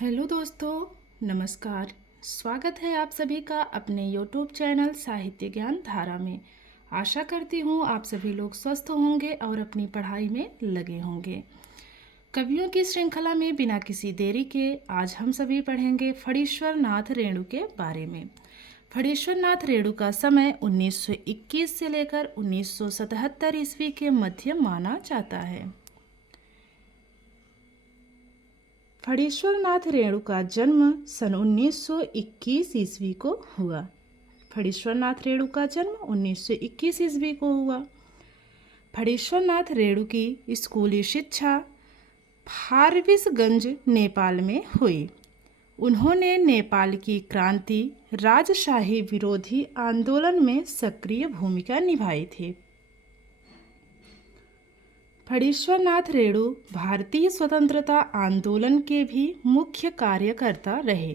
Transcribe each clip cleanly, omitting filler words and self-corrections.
Hello दोस्तों, नमस्कार। स्वागत है आप सभी का अपने यूट्यूब चैनल साहित्य ज्ञान धारा में। आशा करती हूँ आप सभी लोग स्वस्थ होंगे और अपनी पढ़ाई में लगे होंगे। कवियों की श्रृंखला में बिना किसी देरी के आज हम सभी पढ़ेंगे फणीश्वर नाथ रेणु के बारे में। फणीश्वर नाथ रेणु का समय 1921 से लेकर 1977 ईस्वी के मध्य माना जाता है। फणीश्वर नाथ रेणु का जन्म सन 1921 ईस्वी को हुआ। फणीश्वर नाथ रेणु का जन्म 1921 ईस्वी को हुआ। फणीश्वर नाथ रेणु की स्कूली शिक्षा फारबिसगंज नेपाल में हुई। उन्होंने नेपाल की क्रांति राजशाही विरोधी आंदोलन में सक्रिय भूमिका निभाई थी। फणीश्वर नाथ रेणु भारतीय स्वतंत्रता आंदोलन के भी मुख्य कार्यकर्ता रहे।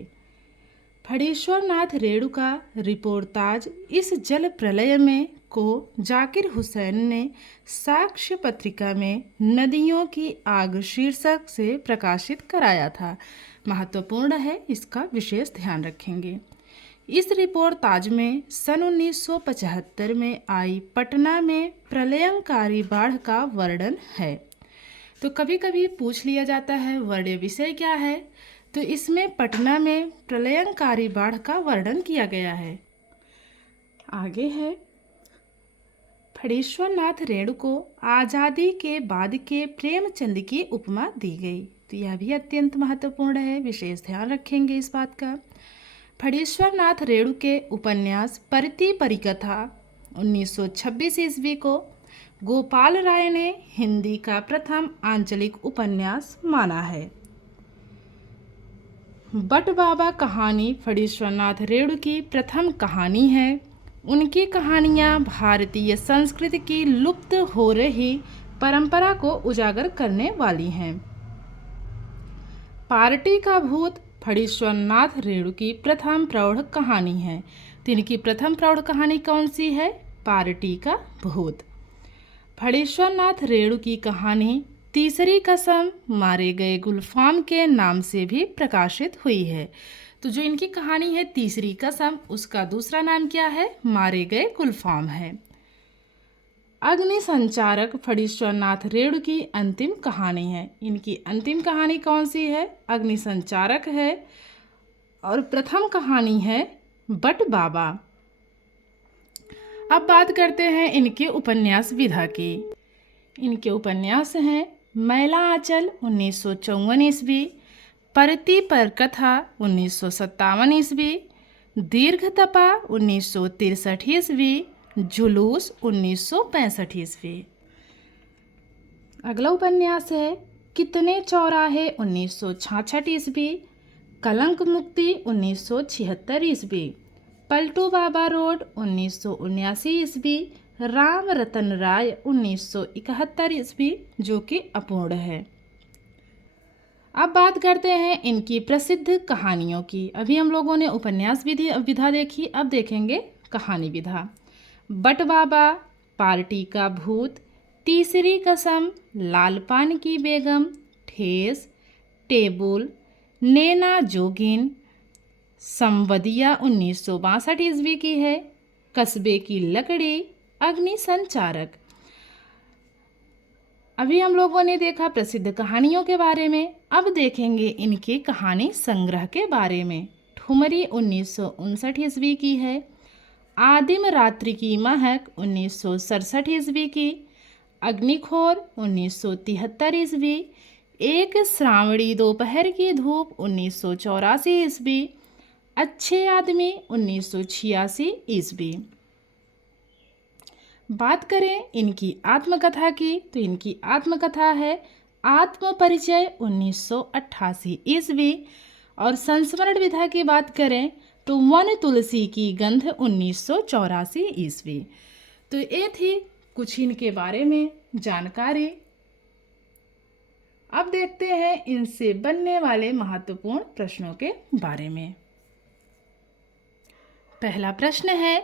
फणीश्वर नाथ रेणु का रिपोर्टाज इस जल प्रलय में को जाकिर हुसैन ने साक्ष्य पत्रिका में नदियों की आग शीर्षक से प्रकाशित कराया था। महत्वपूर्ण है, इसका विशेष ध्यान रखेंगे। इस रिपोर्टाज में सन 1975 में आई पटना में प्रलयंकारी बाढ़ का वर्णन है। तो कभी कभी पूछ लिया जाता है वर्ण्य विषय क्या है, तो इसमें पटना में प्रलयंकारी बाढ़ का वर्णन किया गया है। आगे है, फणीश्वर नाथ रेणु को आज़ादी के बाद के प्रेमचंद की उपमा दी गई। तो यह भी अत्यंत महत्वपूर्ण है, विशेष ध्यान रखेंगे इस बात का। फणीश्वर नाथ रेणु के उपन्यास परती परिकथा 1926 ईस्वी को गोपाल राय ने हिंदी का प्रथम आंचलिक उपन्यास माना है। बट बाबा कहानी फणीश्वर नाथ रेणु की प्रथम कहानी है। उनकी कहानियाँ भारतीय संस्कृति की लुप्त हो रही परंपरा को उजागर करने वाली हैं। पार्टी का भूत फणीश्वर नाथ रेणु की प्रथम प्रौढ़ कहानी है। तो इनकी प्रथम प्रौढ़ कहानी कौन सी है? पार्टी का भूत। फणीश्वर नाथ रेणु की कहानी तीसरी कसम मारे गए गुलफाम के नाम से भी प्रकाशित हुई है। तो जो इनकी कहानी है तीसरी कसम, उसका दूसरा नाम क्या है? मारे गए गुलफाम है। अग्नि संचारक फणीश्वर नाथ रेणु की अंतिम कहानी है। इनकी अंतिम कहानी कौन सी है? अग्नि संचारक है। और प्रथम कहानी है बट बाबा। अब बात करते हैं इनके उपन्यास विधा की। इनके उपन्यास हैं मैला आंचल 1954 ईस्वी, परती पर कथा 1957 ईस्वी, दीर्घ तपा 1963 ईस्वी, जुलूस 1965 ईस्वी। अगला उपन्यास है कितने चौराहे 1966 ईस्वी, कलंक मुक्ति 1976 ईस्वी, पलटू बाबा रोड 1979 ईस्वी, राम रतन राय 1971 ईस्वी, जो कि अपूर्ण है। अब बात करते हैं इनकी प्रसिद्ध कहानियों की। अभी हम लोगों ने उपन्यास विधा देखी, अब देखेंगे कहानी विधा। बट बाबा, पार्टी का भूत, तीसरी कसम, लाल पान की बेगम, ठेस, टेबुल, नैना जोगिन, संवदिया 1962 ईस्वी की है, कस्बे की लकड़ी, अग्नि संचारक। अभी हम लोगों ने देखा प्रसिद्ध कहानियों के बारे में, अब देखेंगे इनके कहानी संग्रह के बारे में। ठुमरी 1959 ईस्वी की है, आदिम रात्रि की महक 1967 ईस्वी की, अग्निखोर 1973 ईस्वी, एक श्रावणी दोपहर की धूप 1984 ईस्वी, अच्छे आदमी 1986 ईस्वी। बात करें इनकी आत्मकथा की, तो इनकी आत्मकथा है आत्म परिचय 1988 ईस्वी। और संस्मरण विधा की बात करें तो वन तुलसी की गंध 1984 ईस्वी। तो ये थी कुछ इनके बारे में जानकारी। अब देखते हैं इनसे बनने वाले महत्वपूर्ण प्रश्नों के बारे में। पहला प्रश्न है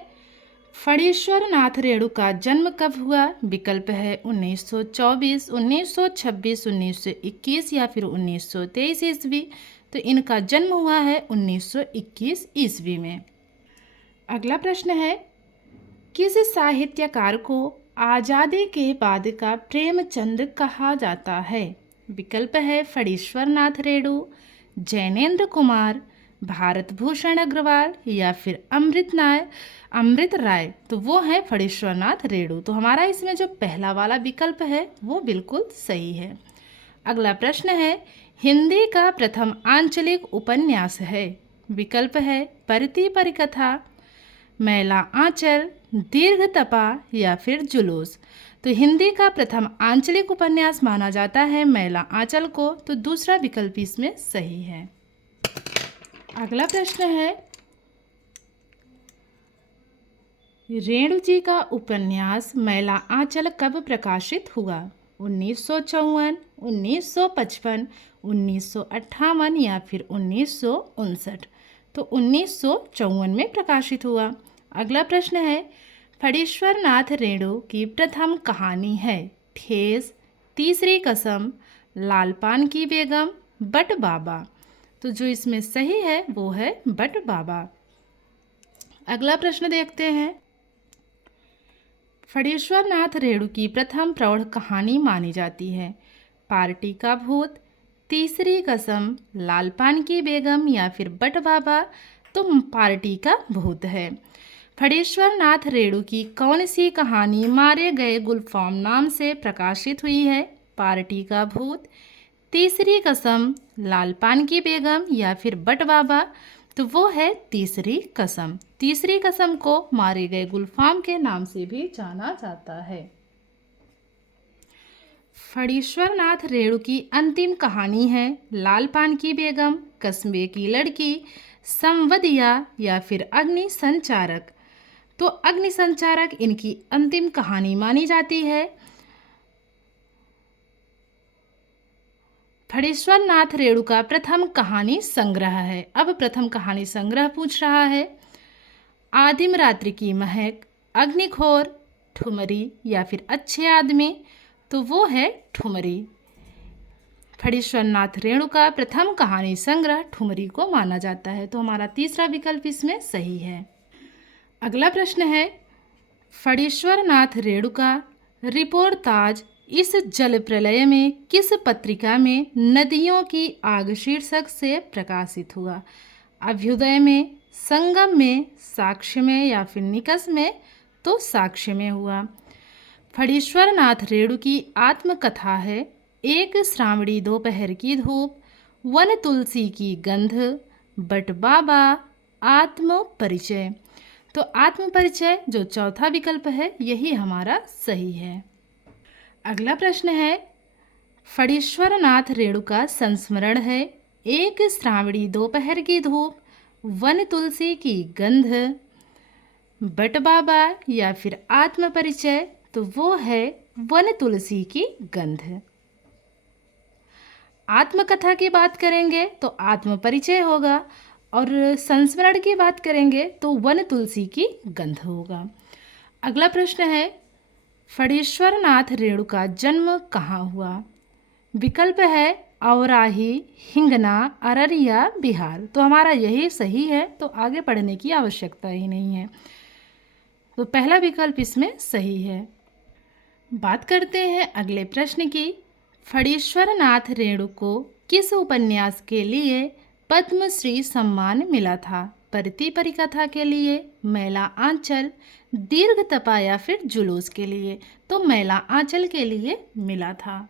फणीश्वर नाथ रेणु का जन्म कब हुआ? विकल्प है 1924, 1926, 1921 या फिर 1923 ईस्वी। तो इनका जन्म हुआ है 1921 ईस्वी में। अगला प्रश्न है, किस साहित्यकार को आज़ादी के बाद का प्रेमचंद कहा जाता है? विकल्प है फणीश्वर नाथ रेणु, जैनेन्द्र कुमार, भारत भूषण अग्रवाल या फिर अमृत राय। तो वो है फणीश्वर नाथ रेणु। तो हमारा इसमें जो पहला वाला विकल्प है वो बिल्कुल सही है। अगला प्रश्न है, हिंदी का प्रथम आंचलिक उपन्यास है? विकल्प है परती परिकथा, मैला आंचल, दीर्घ तपा या फिर जुलूस। तो हिंदी का प्रथम आंचलिक उपन्यास माना जाता है मैला आंचल को, तो दूसरा विकल्प इसमें सही है। अगला प्रश्न है, रेणु जी का उपन्यास मैला आंचल कब प्रकाशित हुआ? 1954, 1955, 1958 या फिर 1959। तो 1954 में प्रकाशित हुआ। अगला प्रश्न है, फणीश्वर नाथ रेणु की प्रथम कहानी है? ठेस, तीसरी कसम, लाल पान की बेगम, बट बाबा। तो जो इसमें सही है वो है बट बाबा। अगला प्रश्न देखते हैं, फणीश्वर नाथ रेणु की प्रथम प्रौढ़ कहानी मानी जाती है? पार्टी का भूत, तीसरी कसम, लाल पान की बेगम या फिर बट बाबा। तो पार्टी का भूत है। फणीश्वर नाथ रेणु की कौन सी कहानी मारे गए गुलफाम नाम से प्रकाशित हुई है? पार्टी का भूत, तीसरी कसम, लाल पान की बेगम या फिर बट बाबा। तो वो है तीसरी कसम। तीसरी कसम को मारे गए गुलफाम के नाम से भी जाना जाता है। फणीश्वर नाथ रेणु की अंतिम कहानी है लाल पान की बेगम, कस्बे की लड़की, संवदिया या फिर अग्नि संचारक। तो अग्नि संचारक इनकी अंतिम कहानी मानी जाती है। फणीश्वर नाथ रेणु का प्रथम कहानी संग्रह है। अब प्रथम कहानी संग्रह पूछ रहा है, आदिम रात्रि की महक, अग्निखोर, ठुमरी या फिर अच्छे आदमी। तो वो है ठुमरी। फणीश्वर नाथ रेणु का प्रथम कहानी संग्रह ठुमरी को माना जाता है। तो हमारा तीसरा विकल्प इसमें सही है। अगला प्रश्न है, फणीश्वर नाथ रेणु का रिपोर्ताज इस जल प्रलय में किस पत्रिका में नदियों की आग शीर्षक से प्रकाशित हुआ? अभ्युदय में, संगम में, साक्ष्य में या फिर निकष में? तो साक्ष्य में हुआ। फणीश्वर नाथ रेणु की आत्मकथा है एक श्रावणी दोपहर की धूप, वन तुलसी की गंध, बट बाबा, आत्म परिचय। तो आत्म परिचय जो चौथा विकल्प है यही हमारा सही है। अगला प्रश्न है, फणीश्वर नाथ रेणु का संस्मरण है एक श्रावणी दोपहर की धूप, वन तुलसी की गंध, बट बाबा या फिर आत्म परिचय। तो वो है वन तुलसी की गंध। आत्मकथा की बात करेंगे तो आत्म परिचय होगा और संस्मरण की बात करेंगे तो वन तुलसी की गंध होगा। अगला प्रश्न है, फणीश्वर नाथ रेणु का जन्म कहाँ हुआ? विकल्प है औराही, हिंगना, अररिया, बिहार। तो हमारा यही सही है, तो आगे पढ़ने की आवश्यकता ही नहीं है। तो पहला विकल्प इसमें सही है। बात करते हैं अगले प्रश्न की, फणीश्वर नाथ रेणु को किस उपन्यास के लिए पद्मश्री सम्मान मिला था? परती परिकथा के लिए, मैला आंचल, दीर्घ तपा या फिर जुलूस के लिए? तो मैला आंचल के लिए मिला था।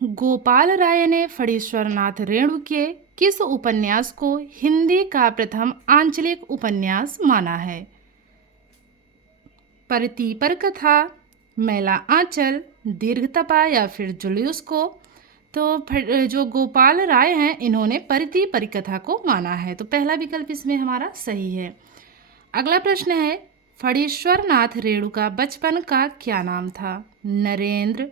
गोपाल राय ने फणीश्वर नाथ रेणु के किस उपन्यास को हिंदी का प्रथम आंचलिक उपन्यास माना है? परती परिकथा, मैला आंचल, दीर्घ तपा या फिर जुलूस को? तो जो गोपाल राय हैं इन्होंने परती परिकथा को माना है। तो पहला विकल्प इसमें हमारा सही है। अगला प्रश्न है, फणीश्वर नाथ रेणु का बचपन का क्या नाम था? नरेंद्र,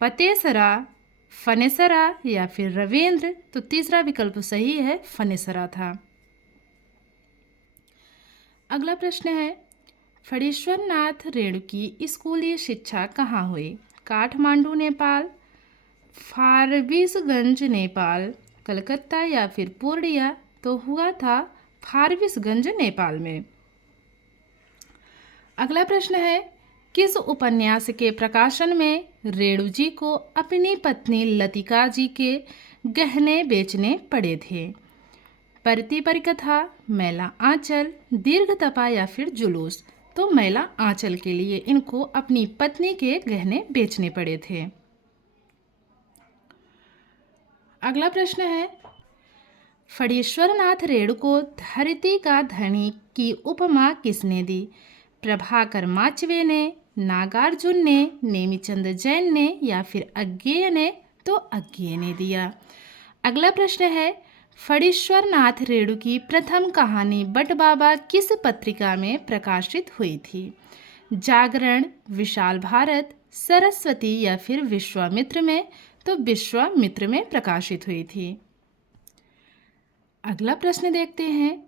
पतेसरा, फनेसरा या फिर रविंद्र? तो तीसरा विकल्प सही है, फनेसरा था। अगला प्रश्न है, फणीश्वर नाथ रेणु की स्कूली शिक्षा कहाँ हुई? काठमांडू नेपाल, फारबिसगंज नेपाल, कलकत्ता या फिर पूर्णिया? तो हुआ था फारबिसगंज, नेपाल में। अगला प्रश्न है, किस उपन्यास के प्रकाशन में रेणु जी को अपनी पत्नी लतिका जी के गहने बेचने पड़े थे? परती परिकथा, मैला आंचल, दीर्घ तपा या फिर जुलूस? तो मैला आंचल के लिए इनको अपनी पत्नी के गहने बेचने पड़े थे। अगला प्रश्न है, फणीश्वरनाथ रेणु को धरती का धनी की उपमा किसने दी? प्रभाकर माचवे ने, नागार्जुन ने, नेमिचंद जैन ने या फिर अज्ञेय ने? तो अज्ञेय ने दिया। अगला प्रश्न है, फणीश्वरनाथ रेणु की प्रथम कहानी बट बाबा किस पत्रिका में प्रकाशित हुई थी? जागरण, विशाल भारत, सरस्वती या फिर विश्वामित्र में? तो विश्वामित्र में प्रकाशित हुई थी। अगला प्रश्न देखते हैं,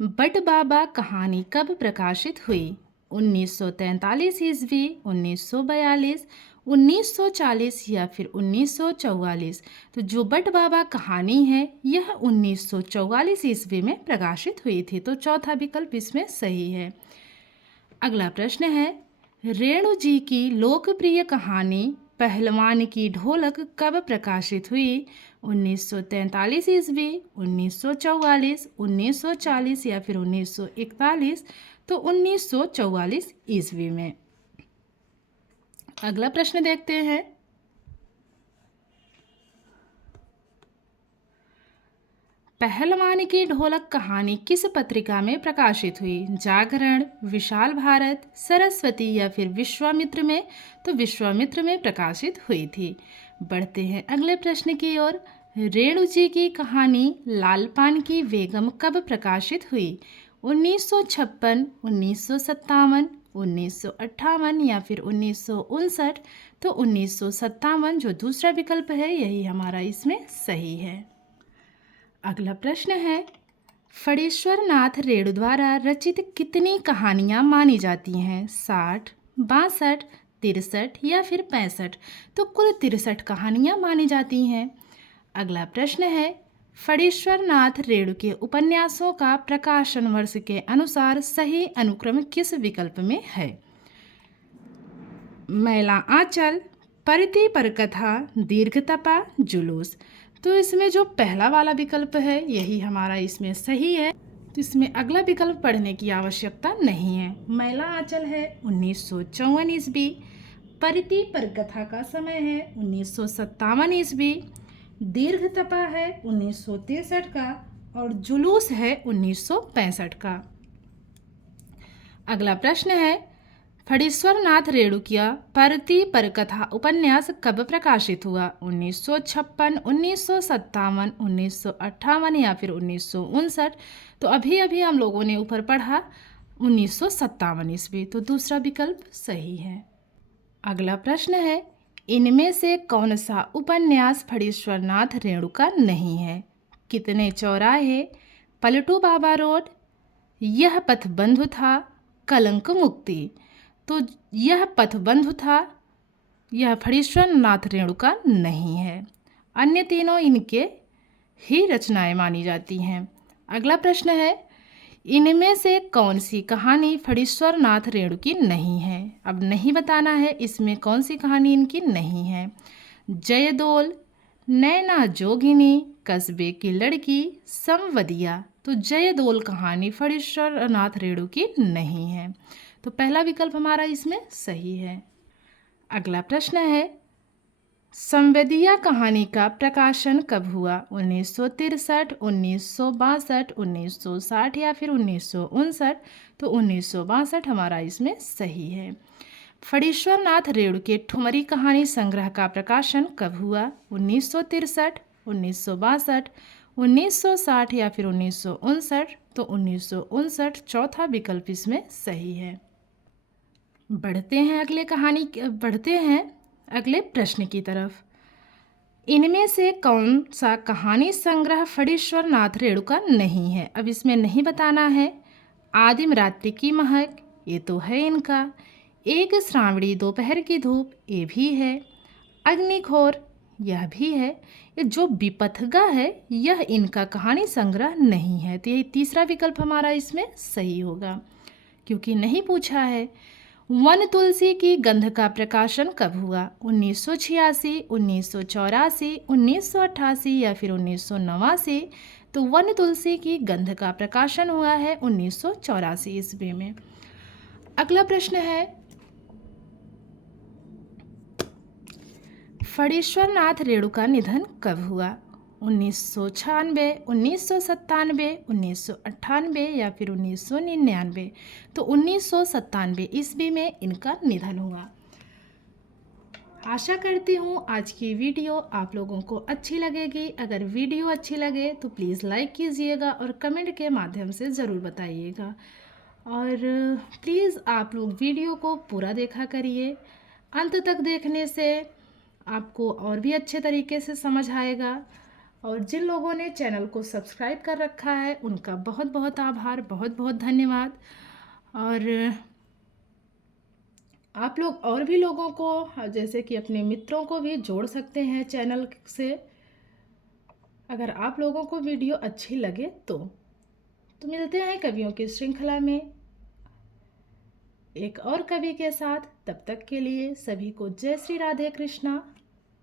बट बाबा कहानी कब प्रकाशित हुई? 1943 ईस्वी, 1942, 1940 या फिर 1944? तो जो बट बाबा कहानी है यह 1944 ईस्वी में प्रकाशित हुई थी। तो चौथा विकल्प इसमें सही है। अगला प्रश्न है, रेणु जी की लोकप्रिय कहानी पहलवान की ढोलक कब प्रकाशित हुई? 1943 ईस्वी, 1944, 1940 या फिर 1941? तो 1944 ईस्वी में। अगला प्रश्न देखते हैं, पहलवान की ढोलक कहानी किस पत्रिका में प्रकाशित हुई? जागरण, विशाल भारत, सरस्वती या फिर विश्वामित्र में? तो विश्वामित्र में प्रकाशित हुई थी। बढ़ते हैं अगले प्रश्न की ओर। रेणु जी की कहानी लाल पान की बेगम कब प्रकाशित हुई? 1956, 1957, 1958 या फिर 1959? तो 1957 जो दूसरा विकल्प है यही हमारा इसमें सही है। अगला प्रश्न है, फणीश्वरनाथ रेणु द्वारा रचित कितनी कहानियाँ मानी जाती हैं? 60, 62, 63 या फिर 65? तो कुल 63 कहानियाँ मानी जाती हैं। अगला प्रश्न है, फणीश्वरनाथ रेणु के उपन्यासों का प्रकाशन वर्ष के अनुसार सही अनुक्रम किस विकल्प में है? मैला आंचल, परती परकथा, दीर्घ तपा, जुलूस? तो इसमें जो पहला वाला विकल्प है यही हमारा इसमें सही है। तो इसमें अगला विकल्प पढ़ने की आवश्यकता नहीं है। मैला आंचल है 1954 ईस्वी, परती परकथा का समय है 1957 ईस्वी, दीर्घ तपा है 1963 का और जुलूस है 1965 का। अगला प्रश्न है, फणीश्वरनाथ रेणु का परती परकथा उपन्यास कब प्रकाशित हुआ? 1956, 1957, 1958 या फिर 1959? तो अभी अभी हम लोगों ने ऊपर पढ़ा 1957 ईस्वी। तो दूसरा विकल्प सही है। अगला प्रश्न है, इनमें से कौन सा उपन्यास फणीश्वरनाथ रेणु का नहीं है? कितने चौराहे, पलटू बाबा रोड, यह पथबंधु था, कलंक मुक्ति? तो यह पथबंधु था, यह फणीश्वरनाथ रेणु का नहीं है। अन्य तीनों इनके ही रचनाएं मानी जाती हैं। अगला प्रश्न है, इनमें से कौन सी कहानी फणीश्वरनाथ रेणु की नहीं है? अब नहीं बताना है इसमें कौन सी कहानी इनकी नहीं है। जयदोल, नैना जोगिनी, कस्बे की लड़की, संवदिया? तो जयदोल कहानी फणीश्वरनाथ रेणु की नहीं है। तो पहला विकल्प हमारा इसमें सही है। अगला प्रश्न है, संवेदिया कहानी का प्रकाशन कब हुआ? 1963, 1962, 1960 या फिर 1959? तो 1962 हमारा इसमें सही है। फणीश्वरनाथ रेणु के ठुमरी कहानी संग्रह का प्रकाशन कब हुआ? 1963, 1962, 1960 या फिर 1959? तो 1959 चौथा विकल्प इसमें सही है। बढ़ते हैं अगले प्रश्न की तरफ। इनमें से कौन सा कहानी संग्रह फणीश्वरनाथ रेणु का नहीं है? अब इसमें नहीं बताना है। आदिम रात्रि की महक, ये तो है इनका। एक श्रावणी दोपहर की धूप, ये भी है। अग्निखोर, यह भी है, ये जो विपथगा है यह इनका कहानी संग्रह नहीं है। तो यही तीसरा विकल्प हमारा इसमें सही होगा, क्योंकि नहीं पूछा है। वन तुलसी की गंध का प्रकाशन कब हुआ? 1986, 1984, 1988 या फिर 1989? तो वन तुलसी की गंध का प्रकाशन हुआ है 1984 ईस्वी में। अगला प्रश्न है, फणीश्वर नाथ रेणु का निधन कब हुआ? 1996, 1997, 1998 या फिर 1999? तो 1997 ईस्वी में इनका निधन हुआ। आशा करती हूँ आज की वीडियो आप लोगों को अच्छी लगेगी। अगर वीडियो अच्छी लगे तो प्लीज़ लाइक कीजिएगा और कमेंट के माध्यम से ज़रूर बताइएगा। और प्लीज़ आप लोग वीडियो को पूरा देखा करिए। अंत तक देखने से आपको और भी अच्छे तरीके से समझ आएगा। और जिन लोगों ने चैनल को सब्सक्राइब कर रखा है उनका बहुत बहुत आभार, बहुत बहुत धन्यवाद। और आप लोग और भी लोगों को, जैसे कि अपने मित्रों को भी जोड़ सकते हैं चैनल से, अगर आप लोगों को वीडियो अच्छी लगे तो मिलते हैं कवियों की श्रृंखला में एक और कवि के साथ। तब तक के लिए सभी को जय श्री राधे कृष्णा,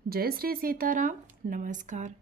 जय श्री सीताराम, नमस्कार।